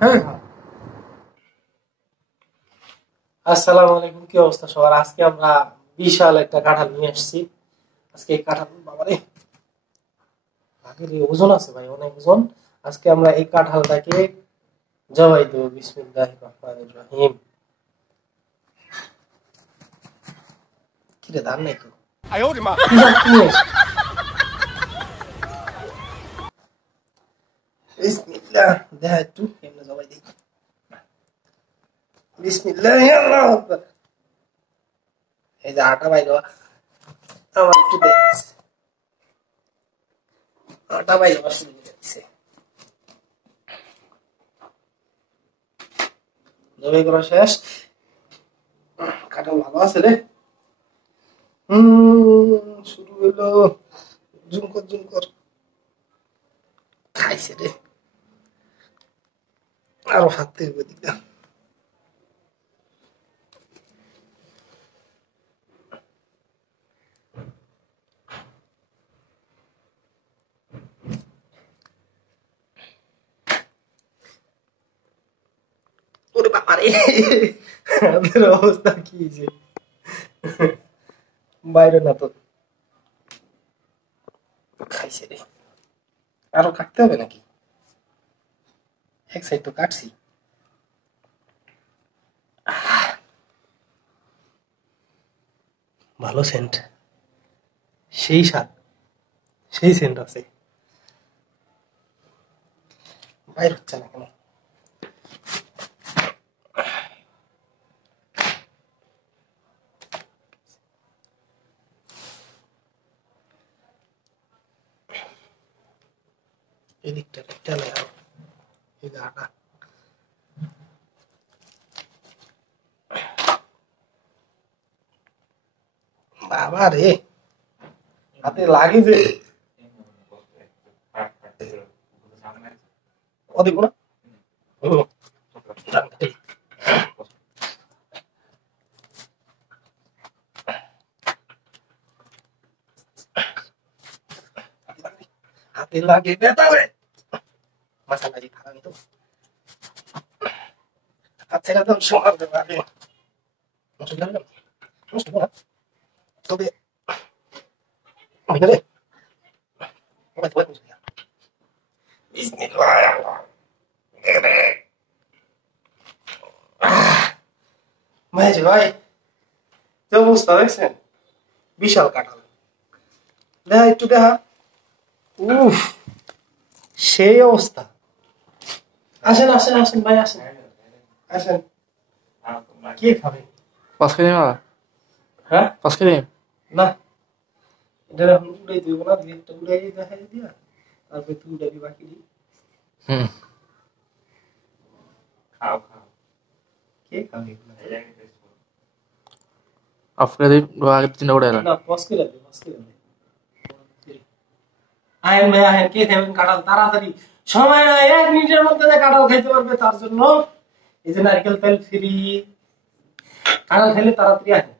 হ্যাঁ। আসসালামু আলাইকুম, কি অবস্থা সবার? আজকে আমরা বিশাল একটা কাঁঠাল নিয়ে আসছি। আজকে এই কাঁঠাল বাবারে আগের ওজন আছে ভাই, অনেক ওজন। আজকে আমরা এই কাঁঠালটাকে জবাই দেবো। বিসমিল্লাহির রহমানির রহিম। কিরে ধান নাই তো? কি ধান কিনে এসে? বিসমিল্লাহ, দেখা একটু কেমনে জবাই দিই। বিসমিল্লাহ, আল্লাহু আকবার। এই যে আটা বাইর আমার একটু দেখ, আটা বাইর শুরু করে দিচ্ছে। জবাই করা শেষ। কাঁঠাল ভালো আছে রে। শুরু হলো। জুম কর জুম কর। খাইছে রে, আরো ফাঁকতে হবে দিকটা। ওরে বাবা রে, আমাদের অবস্থা কি যে বাইরে না তো। খাইছে রে, আরো কাটতে হবে নাকি? এক সাইড তো কাটছি। ভালো সেন্ট, সেই স্বাদ, সেই সেন্ট আছে। বাইর হচ্ছে না কেন? এদিকটা টেনে আরো, এই যে আটা। বাবা রে, হাতে লাগে যে। ও দেখবো না। ও, হাতে লাগে ব্যথা রে। মাথা লাগি খারাপ তো। আচ্ছা, এটা তো সমান ব্যাপার। অসুবিধা হবে না, অসুবিধা না। তবে রে, ভাই ভাই, যে অবস্থা দেখছেন, বিশাল কাঁঠাল। দেখা একটু দেখা। উফ, সেই অবস্থা। আসেন আসেন আসেন ভাই, আসেন আসেন। কে খাবে? পাঁচ কেজি না? হ্যাঁ 5 কেজি? না, এটা এখন উড়াই দিব না, দুই একটা উড়াই দেখাই দিয়া তারপরে তুই উড়াবি বাকি দি। হুম। কে খাবে এগুলা? আপনাদের আগের দিন উড়ে এলেন। না, পজ করে দে, পজ করে দে। আহেন ভাই আহেন, কে খাবেন কাঁঠাল? তাড়াতাড়ি, সময় নাই, 1 মিনিটের মধ্যে যে কাঁঠাল খাইতে পারবে তার জন্য এই যে নারকেল তেল ফ্রি। কাঁঠাল খাইলে তাড়াতাড়ি আহেন।